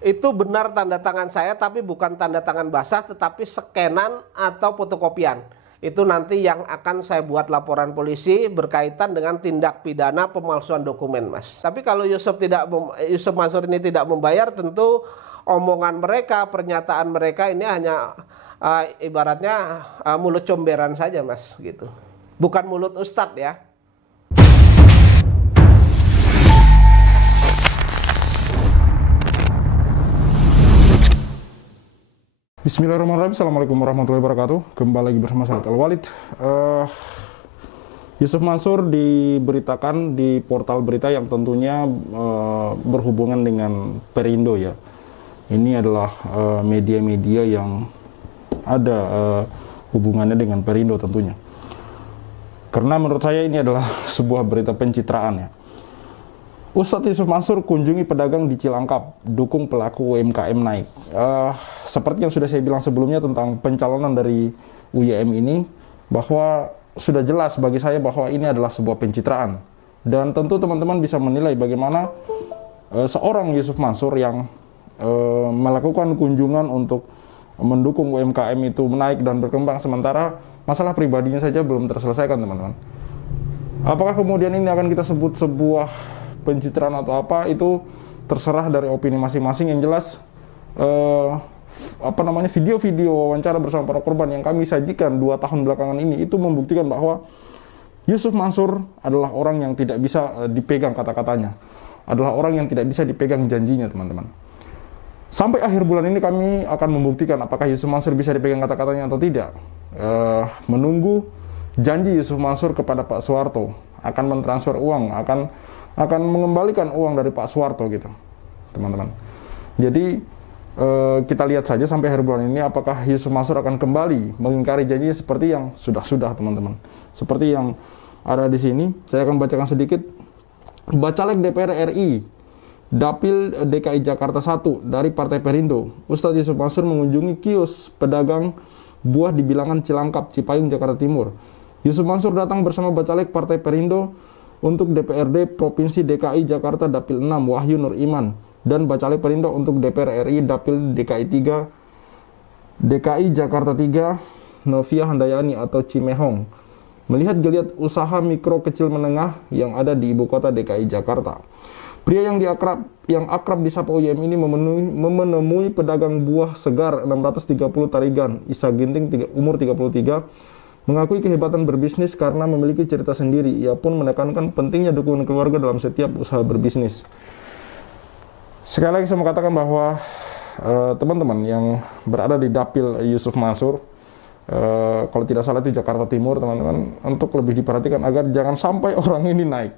Itu benar tanda tangan saya, tapi bukan tanda tangan basah, tetapi scanan atau fotokopian. Itu nanti yang akan saya buat laporan polisi berkaitan dengan tindak pidana pemalsuan dokumen, Mas. Tapi kalau Yusuf Mansur ini tidak membayar, tentu omongan mereka, pernyataan mereka ini hanya ibaratnya mulut comberan saja, Mas, gitu. Bukan mulut ustadz ya. Bismillahirrahmanirrahim. Assalamualaikum warahmatullahi wabarakatuh. Kembali lagi bersama saya Al-Walid. Yusuf Mansur diberitakan di portal berita yang tentunya berhubungan dengan Perindo ya. Ini adalah media-media yang ada hubungannya dengan Perindo tentunya. Karena menurut saya ini adalah sebuah berita pencitraan ya. Ustadz Yusuf Mansur kunjungi pedagang di Cilangkap, dukung pelaku UMKM naik. Seperti yang sudah saya bilang sebelumnya tentang pencalonan dari UYM ini, bahwa sudah jelas bagi saya bahwa ini adalah sebuah pencitraan. Dan tentu teman-teman bisa menilai bagaimana seorang Yusuf Mansur yang melakukan kunjungan untuk mendukung UMKM itu menaik dan berkembang, sementara masalah pribadinya saja belum terselesaikan, teman-teman. Apakah kemudian ini akan kita sebut sebuah pencitraan atau apa, itu terserah dari opini masing-masing. Yang jelas video-video wawancara bersama para korban yang kami sajikan 2 tahun belakangan ini itu membuktikan bahwa Yusuf Mansur adalah orang yang tidak bisa dipegang kata-katanya, adalah orang yang tidak bisa dipegang janjinya, teman-teman. Sampai akhir bulan ini kami akan membuktikan apakah Yusuf Mansur bisa dipegang kata-katanya atau tidak. Menunggu janji Yusuf Mansur kepada Pak Soeharto akan mentransfer uang, akan mengembalikan uang dari Pak Soeharto gitu, teman-teman. Jadi kita lihat saja sampai akhir bulan ini apakah Yusuf Mansur akan kembali mengingkari janjinya seperti yang sudah, teman-teman. Seperti yang ada di sini, saya akan bacakan sedikit. Bacalek DPR RI, Dapil DKI Jakarta 1 dari Partai Perindo, Ustadz Yusuf Mansur mengunjungi kios pedagang buah di bilangan Cilangkap, Cipayung, Jakarta Timur. Yusuf Mansur datang bersama Bacalek Partai Perindo untuk DPRD Provinsi DKI Jakarta Dapil 6 Wahyu Nur Iman, dan Bacalek Perindo untuk DPR RI Dapil DKI Jakarta 3 Novia Handayani atau Cimehong, melihat geliat usaha mikro kecil menengah yang ada di ibu kota DKI Jakarta. Pria yang akrab disapa UYM ini menemui pedagang buah segar 630 Tarigan, Isa Ginting, umur 33, mengakui kehebatan berbisnis karena memiliki cerita sendiri. Ia pun menekankan pentingnya dukungan keluarga dalam setiap usaha berbisnis. Sekali lagi saya mengatakan bahwa teman-teman yang berada di Dapil Yusuf Mansur, kalau tidak salah itu Jakarta Timur, teman-teman, untuk lebih diperhatikan agar jangan sampai orang ini naik.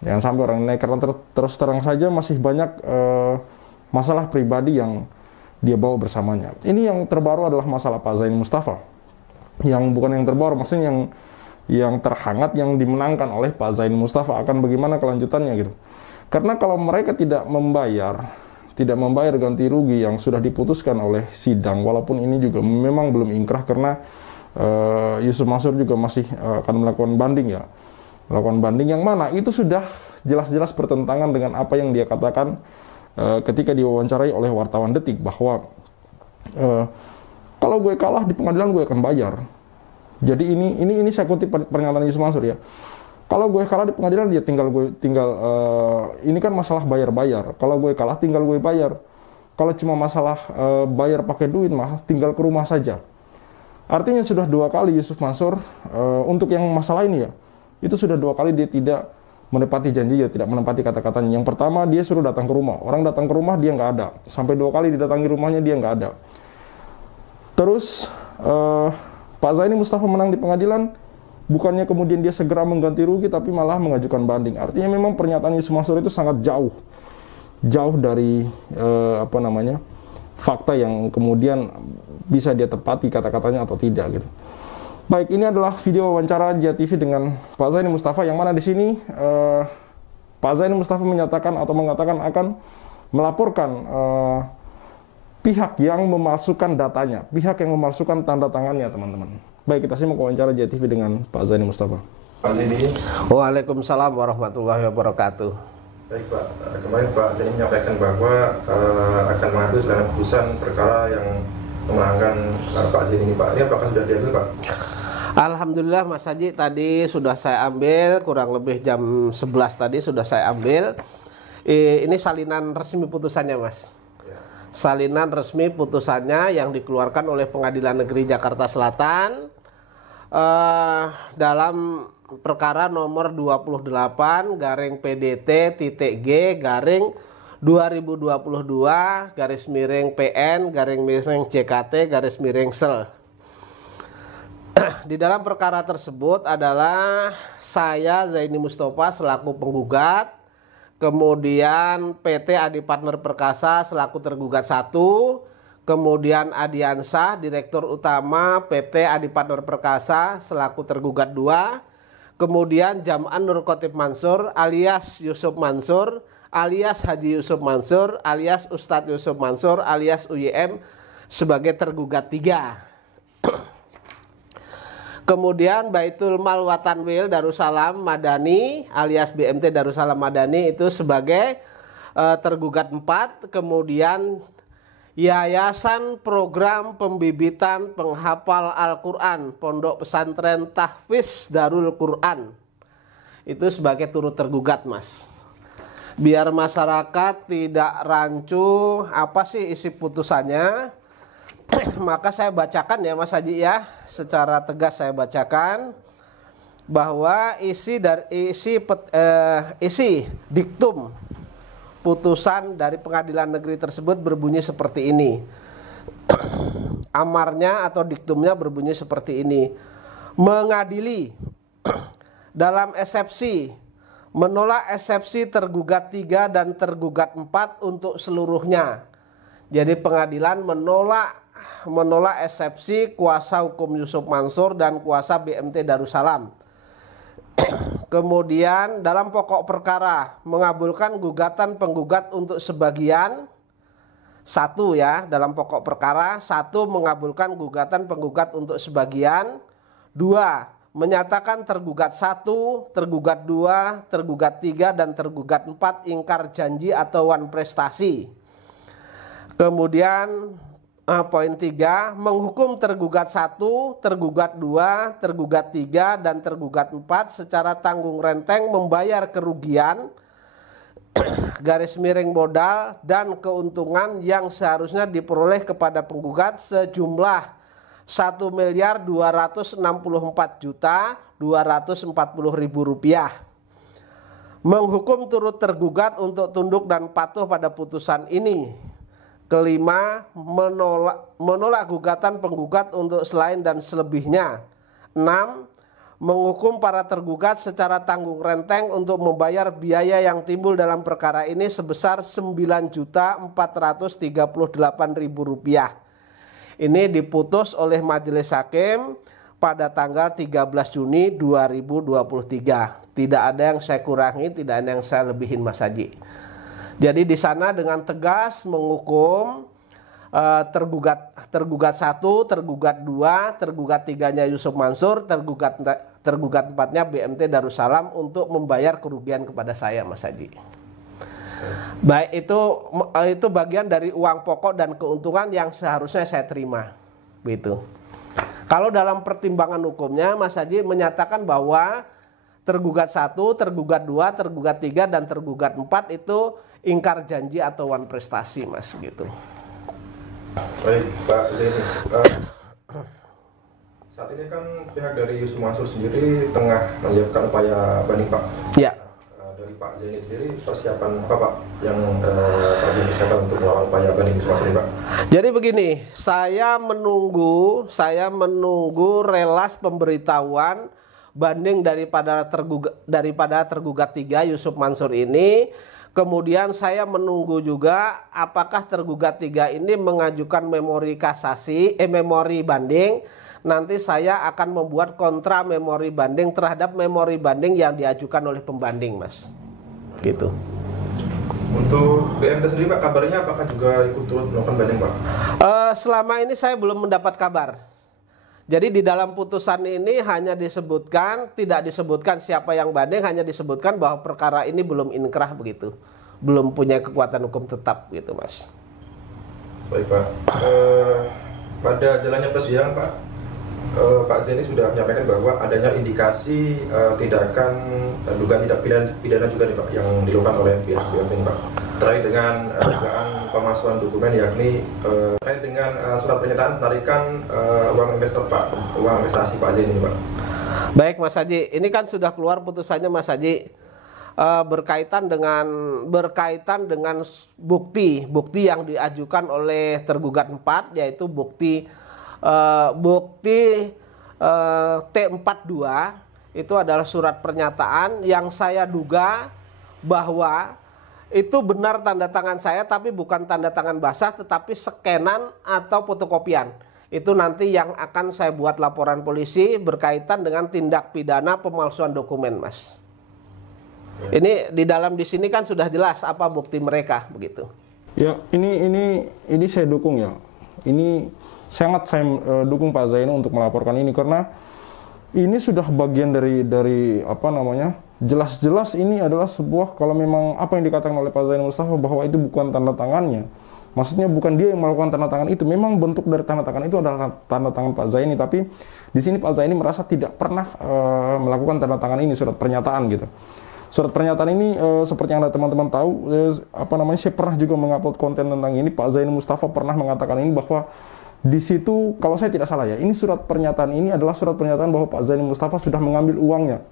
Jangan sampai orang ini naik, karena terus terang saja masih banyak masalah pribadi yang dia bawa bersamanya. Ini yang terbaru adalah masalah Pak Zain Mustafa. Yang bukan yang terbaru, maksudnya yang terhangat, yang dimenangkan oleh Pak Zain Mustafa. Akan bagaimana kelanjutannya gitu. Karena kalau mereka tidak membayar ganti rugi yang sudah diputuskan oleh sidang, walaupun ini juga memang belum ingkrah karena Yusuf Mansur juga masih akan melakukan banding ya. Melakukan banding yang mana itu sudah jelas-jelas bertentangan dengan apa yang dia katakan ketika diwawancarai oleh wartawan Detik, bahwa kalau gue kalah di pengadilan gue akan bayar. Jadi ini saya kutip pernyataan Yusuf Mansur ya. Kalau gue kalah di pengadilan dia tinggal ini kan masalah bayar-bayar. Kalau gue kalah tinggal gue bayar. Kalau cuma masalah bayar pakai duit mah tinggal ke rumah saja. Artinya sudah 2 kali Yusuf Mansur untuk yang masalah ini ya. Itu sudah 2 kali dia tidak menepati janji, ya tidak menepati kata-katanya. Yang pertama dia suruh datang ke rumah. Orang datang ke rumah dia nggak ada. Sampai 2 kali didatangi rumahnya dia nggak ada. Terus Pak Zaini Mustafa menang di pengadilan, bukannya kemudian dia segera mengganti rugi, tapi malah mengajukan banding. Artinya memang pernyataan Yusuf Mansur itu sangat jauh dari fakta yang kemudian bisa dia tepati kata-katanya atau tidak gitu. Baik, ini adalah video wawancara JTV dengan Pak Zaini Mustafa, yang mana di sini Pak Zaini Mustafa mengatakan akan melaporkan pihak yang memalsukan datanya, pihak yang memalsukan tanda tangannya, teman-teman. Baik, kita simak wawancara JTV dengan Pak Zaini Mustafa. Pak Zaini. Waalaikumsalam warahmatullahi wabarakatuh. Baik Pak, kemarin Pak Zaini menyampaikan bahwa akan mengambil selama putusan perkara yang memenangkan Pak Zaini ini Pak. Ini apakah sudah diambil Pak? Alhamdulillah Mas Haji, tadi sudah saya ambil, kurang lebih jam 11 tadi sudah saya ambil. Ini salinan resmi putusannya Mas. Salinan resmi putusannya yang dikeluarkan oleh Pengadilan Negeri Jakarta Selatan dalam perkara nomor 28 garing PDT.G garing 2022 garis miring PN garing miring JKT garis miring SEL. Di dalam perkara tersebut adalah saya Zaini Mustafa selaku penggugat, kemudian PT Adi Partner Perkasa selaku tergugat 1, kemudian Adiansah Direktur Utama PT Adi Partner Perkasa selaku tergugat 2, kemudian Jam'an Nur Khotib Mansur alias Yusuf Mansur alias Haji Yusuf Mansur alias Ustadz Yusuf Mansur alias UYM sebagai tergugat 3. Kemudian Baitul Mal Watanwil Darussalam Madani alias BMT Darussalam Madani itu sebagai tergugat 4. Kemudian Yayasan Program Pembibitan Penghafal Al-Quran Pondok Pesantren Tahfiz Darul Quran itu sebagai turut tergugat Mas. Biar masyarakat tidak rancu apa sih isi putusannya, maka saya bacakan ya Mas Haji ya, secara tegas saya bacakan bahwa isi diktum putusan dari pengadilan negeri tersebut berbunyi seperti ini. Amarnya atau diktumnya berbunyi seperti ini. Mengadili dalam eksepsi menolak eksepsi tergugat 3 dan tergugat 4 untuk seluruhnya. Jadi pengadilan menolak eksepsi kuasa hukum Yusuf Mansur dan kuasa BMT Darussalam. Kemudian dalam pokok perkara mengabulkan gugatan penggugat untuk sebagian 1 ya, dalam pokok perkara 1 mengabulkan gugatan penggugat untuk sebagian, 2 menyatakan tergugat 1, tergugat 2, tergugat 3 dan tergugat 4 ingkar janji atau wan prestasi. Kemudian poin 3 menghukum tergugat 1, tergugat 2, tergugat 3 dan tergugat 4 secara tanggung renteng membayar kerugian garis miring modal dan keuntungan yang seharusnya diperoleh kepada penggugat sejumlah 1.264.240.000 rupiah. Menghukum turut tergugat untuk tunduk dan patuh pada putusan ini. Kelima, menolak gugatan penggugat untuk selain dan selebihnya. 6. Menghukum para tergugat secara tanggung renteng untuk membayar biaya yang timbul dalam perkara ini sebesar Rp9.438.000. Ini diputus oleh Majelis Hakim pada tanggal 13 Juni 2023. Tidak ada yang saya kurangi, tidak ada yang saya lebihin Mas Haji. Jadi di sana dengan tegas menghukum tergugat 1, tergugat 2, tergugat 3-nya Yusuf Mansur, tergugat 4-nya BMT Darussalam untuk membayar kerugian kepada saya Mas Haji. Baik itu bagian dari uang pokok dan keuntungan yang seharusnya saya terima. Begitu. Kalau dalam pertimbangan hukumnya Mas Haji menyatakan bahwa tergugat 1, tergugat 2, tergugat 3 dan tergugat 4 itu ingkar janji atau wan prestasi Mas gitu. Baik Pak Zaini, saat ini kan pihak dari Yusuf Mansur sendiri tengah menyiapkan upaya banding Pak. Ya. Dari Pak Zaini sendiri persiapan apa Pak yang Pak Zaini siapkan untuk melakukan upaya banding Yusuf Mansur Pak? Jadi begini, saya menunggu relas pemberitahuan banding daripada tergugat 3 Yusuf Mansur ini. Kemudian saya menunggu juga apakah tergugat 3 ini mengajukan memori memori banding. Nanti saya akan membuat kontra memori banding terhadap memori banding yang diajukan oleh pembanding Mas. Gitu. Untuk BMT sendiri Pak, kabarnya apakah juga ikut turut melakukan banding Pak? Selama ini saya belum mendapat kabar. Jadi di dalam putusan ini hanya disebutkan, tidak disebutkan siapa yang banding, hanya disebutkan bahwa perkara ini belum inkrah begitu, belum punya kekuatan hukum tetap gitu, Mas. Baik, Pak. Pada jalannya persidangan, Pak, Pak Zaini sudah menyampaikan bahwa adanya indikasi tindakan dugaan tindak pidana juga nih, Pak, yang dilakukan oleh pihak ini, Pak, terkait dengan dugaan pemalsuan dokumen, yakni terkait dengan surat pernyataan penarikan uang investor, Pak, uang investasi Pak Zaini, Pak. Baik, Mas Haji, ini kan sudah keluar putusannya, Mas Haji, berkaitan dengan bukti yang diajukan oleh tergugat 4, yaitu bukti T42 itu adalah surat pernyataan yang saya duga bahwa itu benar tanda tangan saya, tapi bukan tanda tangan basah, tetapi scanan atau fotokopian. Itu nanti yang akan saya buat laporan polisi berkaitan dengan tindak pidana pemalsuan dokumen, Mas. Ini di sini kan sudah jelas apa bukti mereka begitu. Ya, ini saya dukung ya. Ini sangat saya dukung Pak Zaini untuk melaporkan ini, karena ini sudah bagian dari apa namanya? Jelas-jelas ini adalah sebuah, kalau memang apa yang dikatakan oleh Pak Zaini Mustafa bahwa itu bukan tanda tangannya. Maksudnya bukan dia yang melakukan tanda tangan itu, memang bentuk dari tanda tangan itu adalah tanda tangan Pak Zaini, tapi di sini Pak Zaini merasa tidak pernah melakukan tanda tangan ini, surat pernyataan gitu. Surat pernyataan ini seperti yang teman-teman tahu, saya pernah juga mengupload konten tentang ini. Pak Zaini Mustafa pernah mengatakan ini bahwa di situ, kalau saya tidak salah ya, ini surat pernyataan ini adalah surat pernyataan bahwa Pak Zaini Mustafa sudah mengambil uangnya.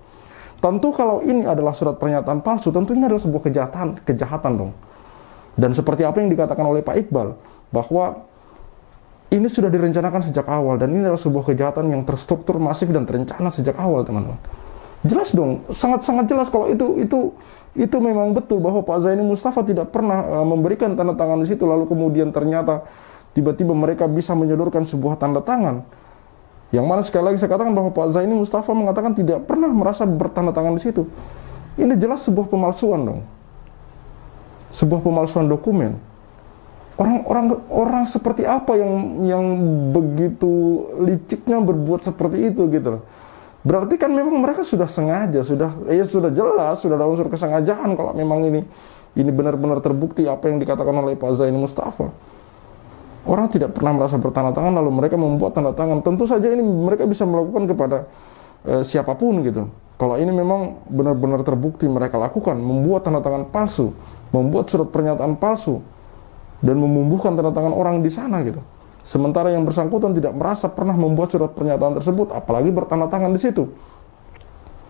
Tentu kalau ini adalah surat pernyataan palsu, tentu ini adalah sebuah kejahatan dong. Dan seperti apa yang dikatakan oleh Pak Iqbal, bahwa ini sudah direncanakan sejak awal, dan ini adalah sebuah kejahatan yang terstruktur, masif, dan terencana sejak awal, teman-teman. Jelas dong, sangat-sangat jelas kalau itu memang betul bahwa Pak Zaini Mustafa tidak pernah memberikan tanda tangan di situ, lalu kemudian ternyata tiba-tiba mereka bisa menyodorkan sebuah tanda tangan. Yang mana sekali lagi saya katakan bahwa Pak Zaini Mustafa mengatakan tidak pernah merasa bertanda tangan di situ. Ini jelas sebuah pemalsuan dong. Sebuah pemalsuan dokumen. Orang seperti apa yang begitu liciknya berbuat seperti itu gitu loh. Berarti kan memang mereka sudah sengaja, sudah jelas, sudah ada unsur kesengajaan kalau memang ini benar-benar terbukti apa yang dikatakan oleh Pak Zaini Mustafa. Orang tidak pernah merasa bertanda tangan lalu mereka membuat tanda tangan. Tentu saja ini mereka bisa melakukan kepada siapapun gitu. Kalau ini memang benar-benar terbukti mereka lakukan, membuat tanda tangan palsu, membuat surat pernyataan palsu, dan membubuhkan tanda tangan orang di sana gitu. Sementara yang bersangkutan tidak merasa pernah membuat surat pernyataan tersebut, apalagi bertanda tangan di situ.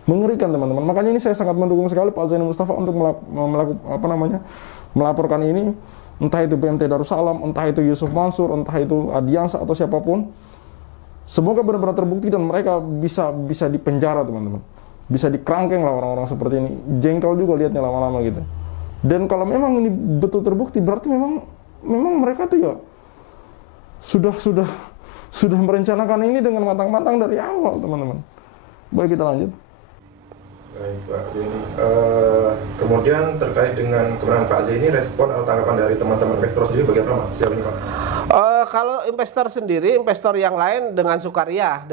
Mengerikan, teman-teman. Makanya ini saya sangat mendukung sekali Pak Zaini Mustafa untuk melaporkan ini, entah itu BMT Darussalam, entah itu Yusuf Mansur, entah itu Adiansa atau siapapun. Semoga benar-benar terbukti dan mereka bisa dipenjara, teman-teman. Bisa dikerangkeng lah orang-orang seperti ini. Jengkel juga lihatnya lama-lama gitu. Dan kalau memang ini betul terbukti, berarti memang mereka tuh ya sudah merencanakan ini dengan matang-matang dari awal, teman-teman. Baik, kita lanjut. Baik, Pak Zaini. Kemudian terkait dengan kemenangan Pak Zaini, respon atau tanggapan dari teman-teman investor sendiri bagaimana, Pak? Siapa ini, Pak? Kalau investor sendiri, investor yang lain dengan sukaria,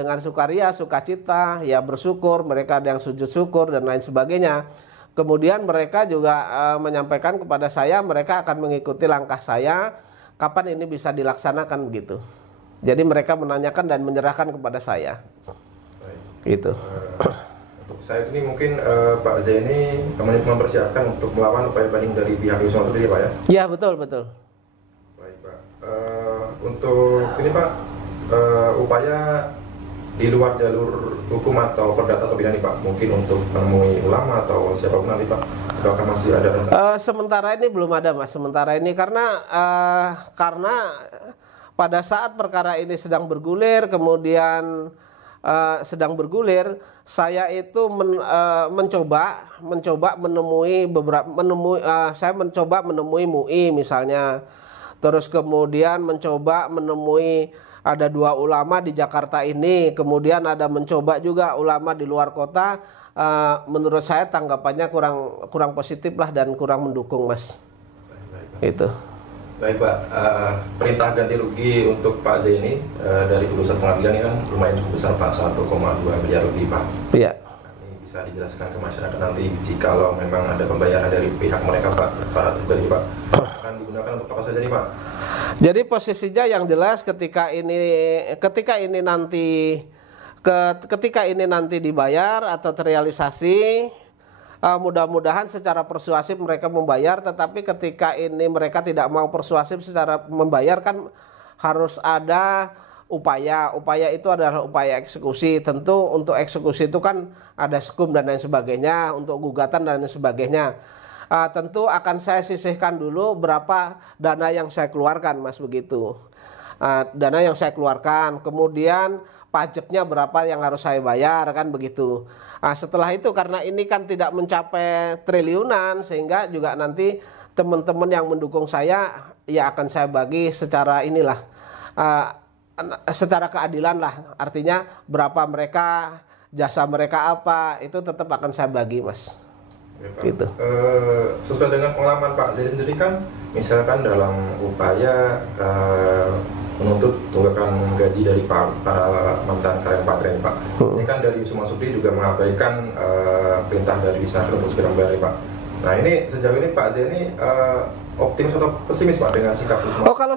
sukacita, ya bersyukur, mereka ada yang sujud syukur dan lain sebagainya. Kemudian mereka juga menyampaikan kepada saya, mereka akan mengikuti langkah saya. Kapan ini bisa dilaksanakan begitu. Jadi mereka menanyakan dan menyerahkan kepada saya. Baik. Gitu. Untuk saat ini mungkin Pak Zaini mempersiapkan untuk melawan upaya banding dari pihak Yusuf sendiri, Pak ya? Iya, betul. Baik, Pak. Untuk ini, Pak, upaya di luar jalur hukum atau perdata atau pidana, Pak, mungkin untuk menemui ulama atau siapapun nanti, Pak, apakah masih ada rencana? Sementara ini belum ada, Mas. Sementara ini karena pada saat perkara ini sedang bergulir, kemudian saya itu mencoba menemui MUI misalnya, terus kemudian mencoba menemui ada 2 ulama di Jakarta ini, kemudian ada mencoba juga ulama di luar kota. Menurut saya tanggapannya kurang positif lah dan kurang mendukung, Mas. Baik. Itu. Baik Pak, perintah ganti rugi untuk Pak Z ini dari putusan pengadilan ini kan lumayan cukup besar Pak, 1,2 miliar lebih Pak. Iya. Ini bisa dijelaskan ke masyarakat nanti jikalau memang ada pembayaran dari pihak mereka Pak, para tergugat ini Pak, akan digunakan untuk apa saja nih Pak? Jadi posisinya yang jelas ketika ini nanti dibayar atau terrealisasi, mudah-mudahan secara persuasif mereka membayar. Tetapi ketika ini mereka tidak mau persuasif secara membayar, kan harus ada upaya itu adalah upaya eksekusi. Tentu untuk eksekusi itu kan ada skum dan lain sebagainya, untuk gugatan dan lain sebagainya. Tentu akan saya sisihkan dulu berapa dana yang saya keluarkan, Mas, begitu. Dana yang saya keluarkan, kemudian pajaknya berapa yang harus saya bayar, kan begitu. Setelah itu, karena ini kan tidak mencapai triliunan, sehingga juga nanti teman-teman yang mendukung saya ya akan saya bagi secara inilah, secara keadilan lah. Artinya berapa mereka, jasa mereka apa, itu tetap akan saya bagi, Mas. Oke, Pak. Gitu. Sesuai dengan pengalaman Pak Zeni sendiri kan, misalkan dalam upaya menuntut tunggakan gaji dari para mantan karyawan Pak Tren Pak, ini kan dari Yusuf Mansuri juga mengabaikan perintah dari Disnaker untuk segera membayar Pak. Nah ini sejauh ini Pak Zeni optimis atau pesimis Pak dengan sikap Yusuf Mansuri?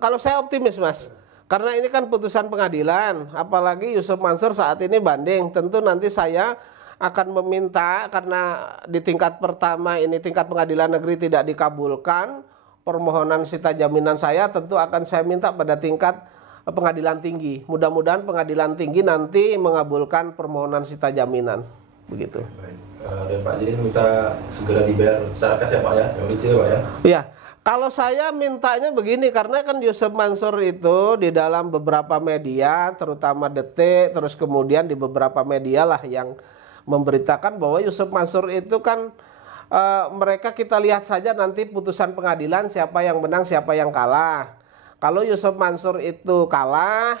Kalau saya optimis, Mas. Karena ini kan putusan pengadilan, apalagi Yusuf Mansur saat ini banding. Tentu nanti saya akan meminta, karena di tingkat pertama ini tingkat pengadilan negeri tidak dikabulkan permohonan sita jaminan saya, tentu akan saya minta pada tingkat pengadilan tinggi. Mudah-mudahan pengadilan tinggi nanti mengabulkan permohonan sita jaminan, begitu. Baik. Dan Pak jadi minta segera dibayar secara kas ya Pak ya, yang kecil Pak ya? Iya. Kalau saya mintanya begini, karena kan Yusuf Mansur itu di dalam beberapa media, terutama Detik, terus kemudian di beberapa media lah yang memberitakan bahwa Yusuf Mansur itu kan mereka kita lihat saja nanti putusan pengadilan siapa yang menang siapa yang kalah. Kalau Yusuf Mansur itu kalah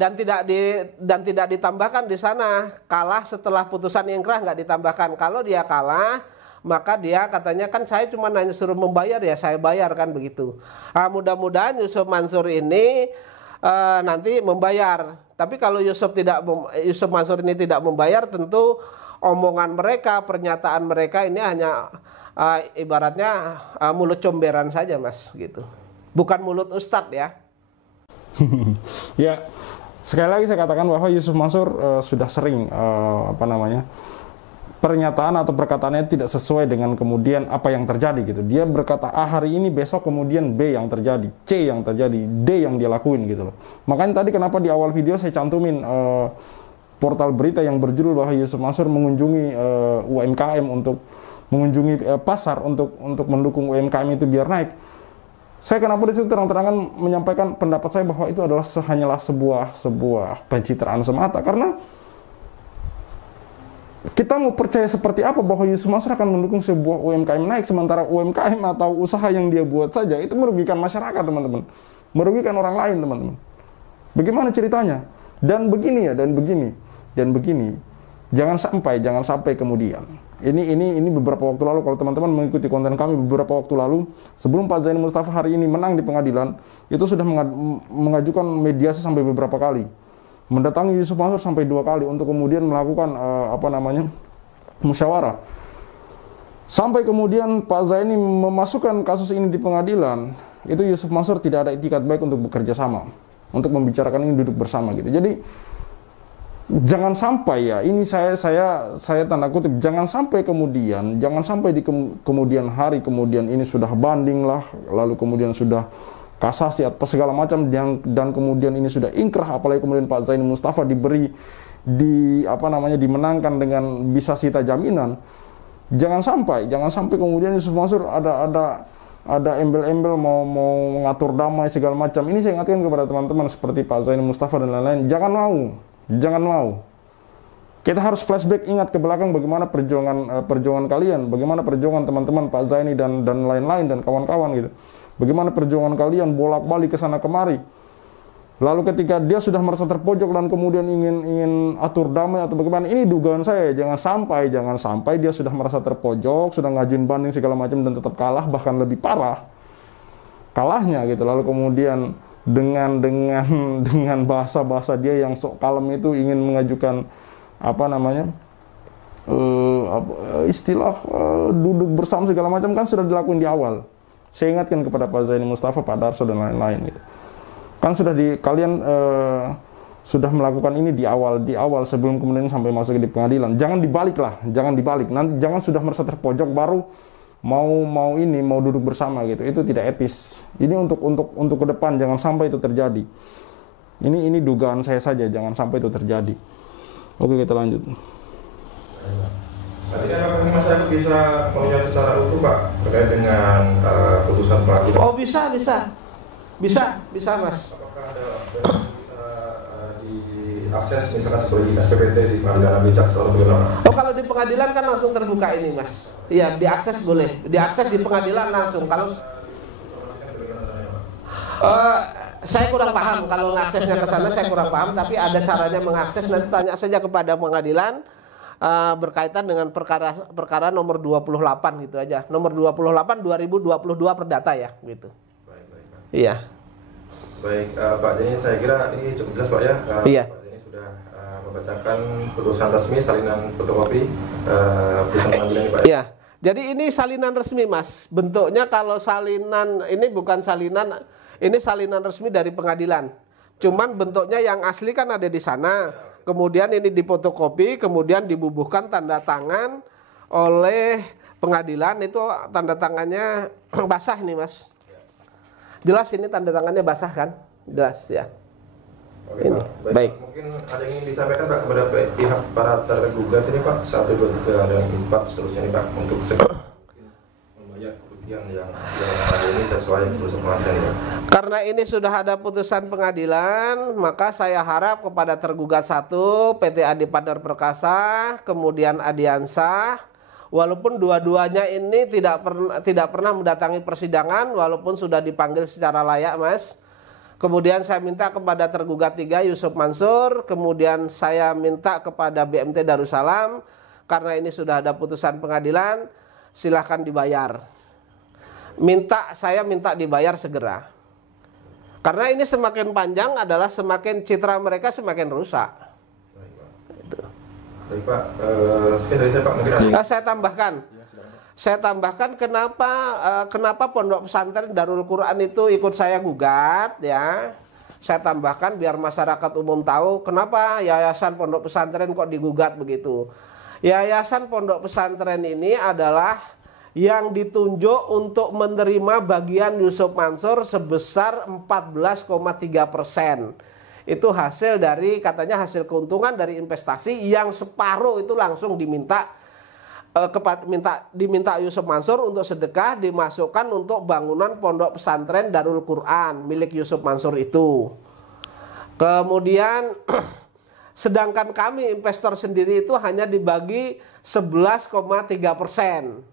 dan tidak ditambahkan di sana, kalah setelah putusan ingkrah nggak ditambahkan. Kalau dia kalah, maka dia katanya kan saya cuma hanya suruh membayar, ya saya bayar, kan begitu. Mudah-mudahan Yusuf Mansur ini nanti membayar. Tapi kalau Yusuf Mansur ini tidak membayar, tentu omongan mereka, pernyataan mereka ini hanya ibaratnya mulut comberan saja, Mas, gitu. Bukan mulut ustadz ya. Ya, sekali lagi saya katakan bahwa Yusuf Mansur sudah sering pernyataan atau perkataannya tidak sesuai dengan kemudian apa yang terjadi gitu. Dia berkata A hari ini, besok kemudian B yang terjadi, C yang terjadi, D yang dia lakuin gitu loh. Makanya tadi kenapa di awal video saya cantumin portal berita yang berjudul bahwa Yusuf Mansur mengunjungi UMKM untuk mengunjungi pasar untuk mendukung UMKM itu biar naik. Saya kenapa di situ terang-terangan menyampaikan pendapat saya bahwa itu adalah hanyalah sebuah pencitraan semata, karena kita mau percaya seperti apa bahwa Yusuf Mansur akan mendukung sebuah UMKM naik, sementara UMKM atau usaha yang dia buat saja itu merugikan masyarakat, teman-teman. Merugikan orang lain, teman-teman. Bagaimana ceritanya? Dan begini ya, dan begini. Jangan sampai kemudian. Ini beberapa waktu lalu, kalau teman-teman mengikuti konten kami beberapa waktu lalu, sebelum Pak Zaini Mustafa hari ini menang di pengadilan, itu sudah mengajukan mediasi sampai beberapa kali. Mendatangi Yusuf Mansur sampai 2 kali untuk kemudian melakukan musyawarah. Sampai kemudian Pak Zaini memasukkan kasus ini di pengadilan, itu Yusuf Mansur tidak ada itikat baik untuk bekerja sama, untuk membicarakan ini duduk bersama gitu. Jadi jangan sampai ya, ini saya tanda kutip, jangan sampai di kemudian hari kemudian ini sudah banding lah, lalu kemudian sudah kasasi atau segala macam, dan kemudian ini sudah ingkrah, apalagi kemudian Pak Zaini Mustafa dimenangkan dengan bisa sita jaminan. Jangan sampai kemudian Yusuf Mansur ada embel-embel mau mengatur damai segala macam. Ini saya ingatkan kepada teman-teman seperti Pak Zaini Mustafa dan lain-lain, jangan mau. Kita harus flashback, ingat ke belakang bagaimana perjuangan kalian, bagaimana perjuangan teman-teman Pak Zaini dan lain-lain dan kawan-kawan gitu. Bagaimana perjuangan kalian bolak-balik ke sana kemari. Lalu ketika dia sudah merasa terpojok dan kemudian ingin atur damai atau bagaimana, ini dugaan saya, jangan sampai dia sudah merasa terpojok, sudah ngajuin banding segala macam dan tetap kalah, bahkan lebih parah. kalahnya gitu. Lalu kemudian dengan bahasa dia yang sok kalem itu ingin mengajukan apa namanya istilah duduk bersama segala macam, kan sudah dilakukan di awal. Saya ingatkan kepada Pak Zaini Mustafa, Pak Darso dan lain-lain gitu. Kan sudah kalian sudah melakukan ini di awal sebelum kemudian sampai masuk di pengadilan. Jangan dibalik. Nanti jangan sudah merasa terpojok baru mau duduk bersama gitu. Itu tidak etis. Ini untuk ke depan jangan sampai itu terjadi. Ini dugaan saya saja, jangan sampai itu terjadi. Oke, kita lanjut. Artinya apakah masyarakat bisa melihat secara utuh Pak terkait dengan putusan Pak? Oh, bisa Mas. Apakah ada diakses misalkan seperti SPPT di pengadilan Becak atau bagaimana? Oh, kalau di pengadilan kan langsung terbuka ini Mas. Iya, diakses boleh. Diakses di pengadilan langsung. Kalau saya kurang paham kalau mengaksesnya ke sana, saya kurang paham, tapi ada caranya mengakses. Nanti tanya saja kepada pengadilan berkaitan dengan perkara nomor 28 gitu aja. Nomor 28 2022 perdata ya gitu. Baik, Pak. Iya. Baik, Pak Zaini, saya kira ini cukup jelas Pak ya. Iya. Pak Zaini sudah membacakan putusan resmi salinan fotokopi putusan pengadilan ini Pak. Iya. Jadi ini salinan resmi Mas. Bentuknya kalau salinan ini bukan salinan, ini salinan resmi dari pengadilan. Cuman bentuknya yang asli kan ada di sana. Kemudian ini difotokopi, kemudian dibubuhkan tanda tangan oleh pengadilan. Itu tanda tangannya basah nih Mas. Jelas ini tanda tangannya basah kan? Jelas ya. Oke, ini. Pak. Baik. Mungkin ada yang ingin disampaikan Pak kepada pihak para tergugat ini Pak, 1, 2, 3 dan 4 seterusnya ini Pak, untuk segera membayar kerugian yang ada ini sesuai putusan pengadilan ini Pak. Karena ini sudah ada putusan pengadilan, maka saya harap kepada tergugat 1 PT Adi Partner Perkasa, kemudian Adiansah, walaupun dua-duanya ini tidak pernah mendatangi persidangan, walaupun sudah dipanggil secara layak Mas. Kemudian saya minta kepada tergugat 3 Yusuf Mansur, kemudian saya minta kepada BMT Darussalam, karena ini sudah ada putusan pengadilan, silahkan dibayar. Saya minta dibayar segera. Karena ini semakin panjang adalah semakin citra mereka semakin rusak. Baik Pak. Baik Pak, sekian dari saya Pak, mungkin ada. Saya tambahkan kenapa Pondok Pesantren Darul Quran itu ikut saya gugat ya. Saya tambahkan biar masyarakat umum tahu kenapa Yayasan Pondok Pesantren kok digugat begitu. Yayasan Pondok Pesantren ini adalah yang ditunjuk untuk menerima bagian Yusuf Mansur sebesar 14,3%. Itu hasil dari, katanya hasil keuntungan dari investasi yang separuh itu langsung diminta Yusuf Mansur untuk sedekah, dimasukkan untuk bangunan Pondok Pesantren Darul Quran milik Yusuf Mansur itu. Kemudian sedangkan kami investor sendiri itu hanya dibagi 11,3%.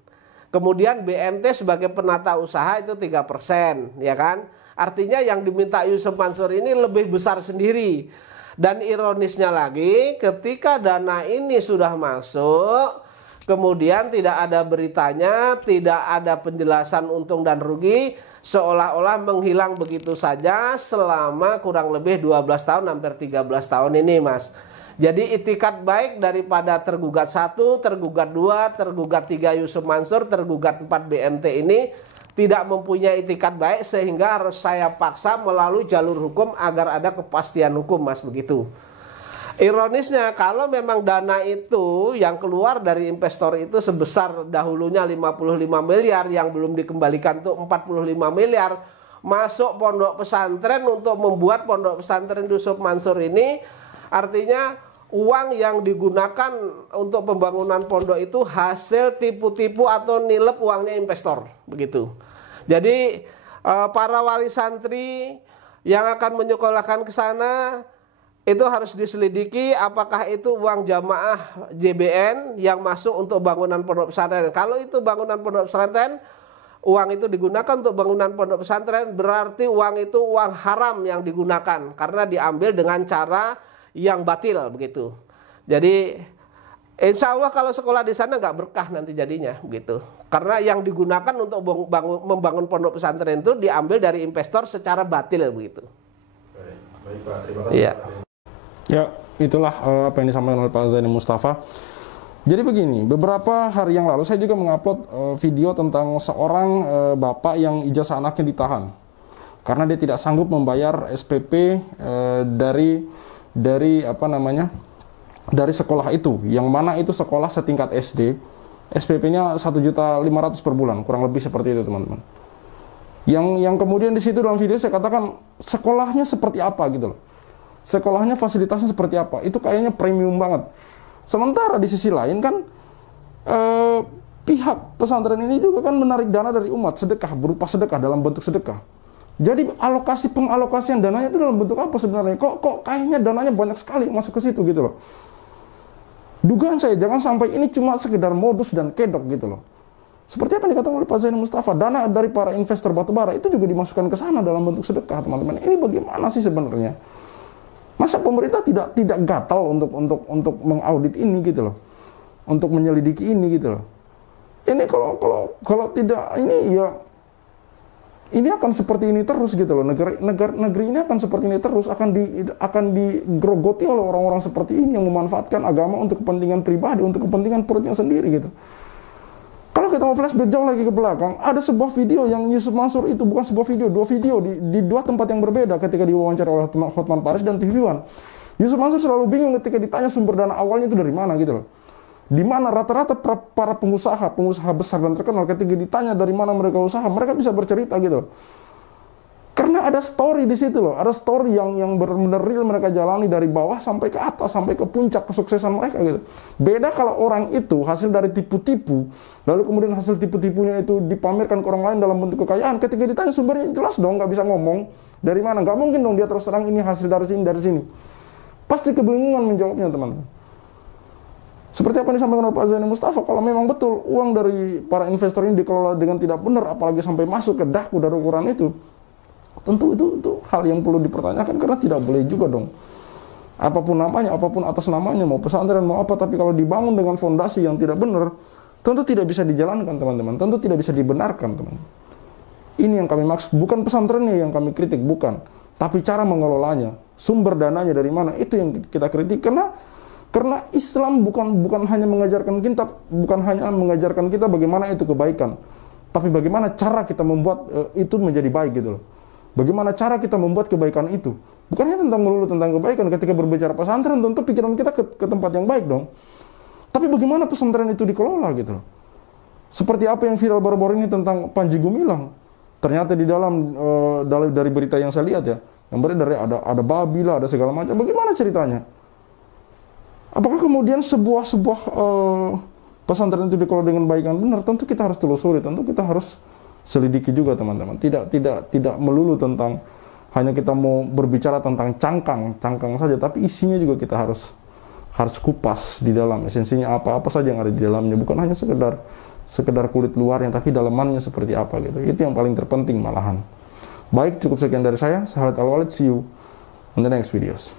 Kemudian BMT sebagai penata usaha itu 3%, ya kan? Artinya yang diminta Yusuf Mansur ini lebih besar sendiri. Dan ironisnya lagi, ketika dana ini sudah masuk, kemudian tidak ada beritanya, tidak ada penjelasan untung dan rugi, seolah-olah menghilang begitu saja selama kurang lebih 12 tahun, hampir 13 tahun ini Mas. Jadi itikat baik daripada tergugat 1, tergugat 2, tergugat 3 Yusuf Mansur, tergugat 4 BMT ini tidak mempunyai itikat baik sehingga harus saya paksa melalui jalur hukum agar ada kepastian hukum Mas, begitu. Ironisnya kalau memang dana itu yang keluar dari investor itu sebesar dahulunya 55 miliar yang belum dikembalikan tuh 45 miliar masuk pondok pesantren untuk membuat Pondok Pesantren Yusuf Mansur ini, artinya uang yang digunakan untuk pembangunan pondok itu hasil tipu-tipu atau nilep uangnya investor, begitu. Jadi para wali santri yang akan menyekolahkan ke sana itu harus diselidiki apakah itu uang jamaah JBN yang masuk untuk bangunan pondok pesantren. Kalau itu bangunan pondok pesantren, uang itu digunakan untuk bangunan pondok pesantren, berarti uang itu uang haram yang digunakan karena diambil dengan cara yang batil begitu. Jadi Insya Allah kalau sekolah di sana nggak berkah nanti jadinya gitu. Karena yang digunakan untuk membangun pondok pesantren itu diambil dari investor secara batil begitu. Baik Pak, terima kasih. Iya. Ya, itulah apa yang disampaikan oleh Pak Zaini Mustafa. Jadi begini, beberapa hari yang lalu saya juga mengupload video tentang seorang bapak yang ijazah anaknya ditahan karena dia tidak sanggup membayar SPP dari apa namanya? Dari sekolah itu, yang mana itu sekolah setingkat SD, SPP-nya 1.500.000 per bulan, kurang lebih seperti itu teman-teman. Yang kemudian di situ dalam video saya katakan sekolahnya seperti apa gitu loh, sekolahnya fasilitasnya seperti apa, itu kayaknya premium banget. Sementara di sisi lain kan pihak pesantren ini juga kan menarik dana dari umat, sedekah, berupa sedekah dalam bentuk sedekah. Jadi pengalokasian dananya itu dalam bentuk apa sebenarnya? Kok kayaknya dananya banyak sekali masuk ke situ gitu loh. Dugaan saya jangan sampai ini cuma sekedar modus dan kedok gitu loh. Seperti apa yang dikatakan oleh Pak Zaini Mustafa, dana dari para investor batubara itu juga dimasukkan ke sana dalam bentuk sedekah, teman-teman. Ini bagaimana sih sebenarnya? Masa pemerintah tidak gatal untuk mengaudit ini gitu loh, untuk menyelidiki ini gitu loh. Ini kalau tidak ini ya ini akan seperti ini terus gitu loh. Negeri ini akan seperti ini terus, akan digerogoti oleh orang-orang seperti ini yang memanfaatkan agama untuk kepentingan pribadi, untuk kepentingan perutnya sendiri gitu. Kalau kita mau flashback jauh lagi ke belakang, ada sebuah video yang Yusuf Mansur itu, bukan sebuah video, dua video di dua tempat yang berbeda ketika diwawancara oleh Hotman Paris dan TV One. Yusuf Mansur selalu bingung ketika ditanya sumber dana awalnya itu dari mana gitu loh. Di mana rata-rata para pengusaha besar dan terkenal ketika ditanya dari mana mereka usaha, mereka bisa bercerita gitu loh. Karena ada story di situ loh, ada story yang benar-benar real mereka jalani dari bawah sampai ke atas, sampai ke puncak kesuksesan mereka gitu. Beda kalau orang itu hasil dari tipu-tipu, lalu kemudian hasil tipu-tipunya itu dipamerkan ke orang lain dalam bentuk kekayaan. Ketika ditanya sumbernya jelas dong, nggak bisa ngomong dari mana, nggak mungkin dong dia terus terang ini hasil dari sini. Pasti kebingungan menjawabnya teman-teman. Seperti apa yang disampaikan oleh Pak Zaini Mustafa, kalau memang betul uang dari para investor ini dikelola dengan tidak benar, apalagi sampai masuk ke daku dari ukuran itu, tentu itu hal yang perlu dipertanyakan, karena tidak boleh juga dong. Apapun namanya, apapun atas namanya, mau pesantren, mau apa, tapi kalau dibangun dengan fondasi yang tidak benar, tentu tidak bisa dijalankan teman-teman, tentu tidak bisa dibenarkan teman-teman. Ini yang kami maksud, bukan pesantrennya yang kami kritik, bukan, tapi cara mengelolanya, sumber dananya dari mana, itu yang kita kritik. Karena Islam bukan hanya mengajarkan kita bagaimana itu kebaikan, tapi bagaimana cara kita membuat itu menjadi baik gitu loh. Bagaimana cara kita membuat kebaikan itu. Bukan hanya melulu tentang kebaikan. Ketika berbicara pesantren tentu pikiran kita ke tempat yang baik dong. Tapi bagaimana pesantren itu dikelola gitu loh. Seperti apa yang viral baru-baru ini tentang Panji Gumilang. Ternyata di dalam dari berita yang saya lihat ya, yang beredar ada babi lah, ada segala macam. Bagaimana ceritanya? Apakah kemudian sebuah pesantren itu dikelola dengan baik dan benar? Tentu kita harus telusuri, tentu kita harus selidiki juga teman-teman. Tidak melulu tentang hanya kita mau berbicara tentang cangkang saja, tapi isinya juga kita harus kupas di dalam, esensinya apa saja yang ada di dalamnya, bukan hanya sekedar kulit luarnya, tapi dalamannya seperti apa gitu. Itu yang paling terpenting malahan. Baik, cukup sekian dari saya. Khalid Al-Walid, see you on the next videos.